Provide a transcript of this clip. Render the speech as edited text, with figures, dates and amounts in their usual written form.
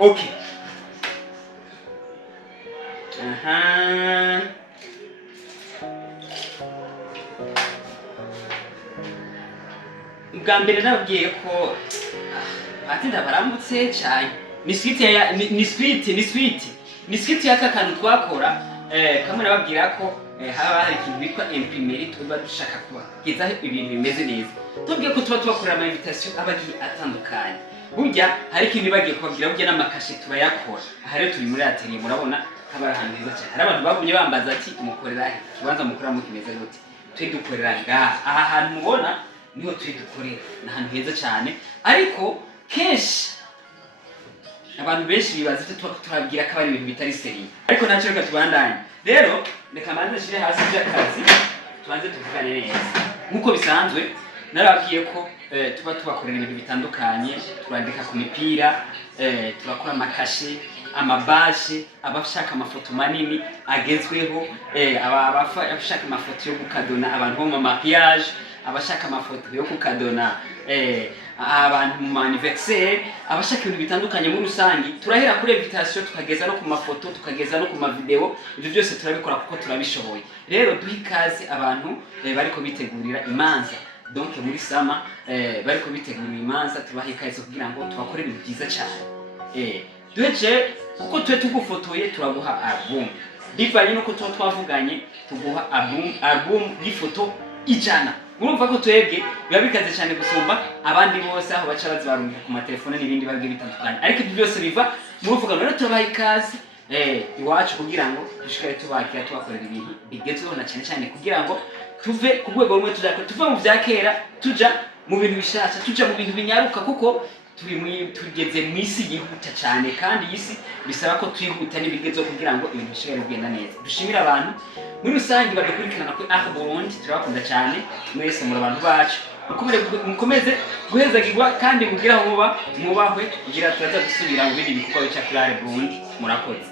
Okay. Aha. Ubwa mbere nabwiye ko atinda baramutse cyane. Ni sweet y'aka kantu twakora kamwe nababwira ko haba hari ikintu bitwa imprimerie tuba dushaka kuba kiza ibintu bimeze neza. Tubwiye ko tuba tubakorera ama invitation abagiye atandukanye. Burya hari ikintu bagiye kubabwira burya n'amakashi tubayakora. Aha rero turi muri atelier murabona haba ahantu heza cyane. Hari abantu bagumye bambaza ati umukorera he? Kibanza mukora mu kimeze gute? Twe dukorera ngaha. Aha hantu mubona niho twe dukorera. Ni ahantu heza cyane. Ariko kenshi abantu benshi bibaza icyo turabwira ko ari ibintu bitari seriye. Ariko ntacyo reka tubandanye. Rero reka manze shire hasi by'akazi tubanze tuvugane neza. Nkuko bisanzwe narabwiye ko tuba tubakorera ibintu bitandukanye, turandika ku mipira, turakora amakashe, amabaje, abashaka amafoto manini agezweho, abashaka amafoto yo gukadona abantu bo mu mariage, abashaka amafoto yo kukadona abantu mu anniversaire, abashaka ibintu bitandukanye muri rusangi. Turahera kuri invitation tukageza no ku mafoto, tukageza no ku mavideo. Ibyo byose turabikora kuko turabishoboye. Rero duhikaze abantu bariko bitegurira imanza. Donc muri sama bariko bitegurira imanza tubahikaze kugira ngo tubakore ibintu byiza cyane. Duheje kuko twe tugufotoye turaguha album. Bivanye nuko twavuganye tuguha album y'ifoto ijana. Murumva ko twebwe biba bikaze cyane gusumba abandi bose aho baca bazibarunga ku matelefone n'ibindi bagiye bitandukanye. Ariko ibyo byose biva mu muvugano rero tubahikaze iwacu kugira ngo dushikare tubakira tubakorera ibintu bigezweho na cyane kugira ngo tuve ku rwego rumwe tuve mu bya kera tuja mu bintu bishasha, tuja mu bintu binyaruka kuko tugeze mu isi yihuta cyane kandi isi bisaba ko twihuta n'ibigezo kugira ngo ibintu bishobore kugenda neza. Dushimira abantu muri rusange badukurikirana kuri Art Burundi, turabakunda cyane mwese muri abantu bacu. Mukomeze guhezagirwa kandi mugira aho mubahwe kugira turaza gusubira mu bindi bikorwa bica kuri Art Burundi. Murakoze.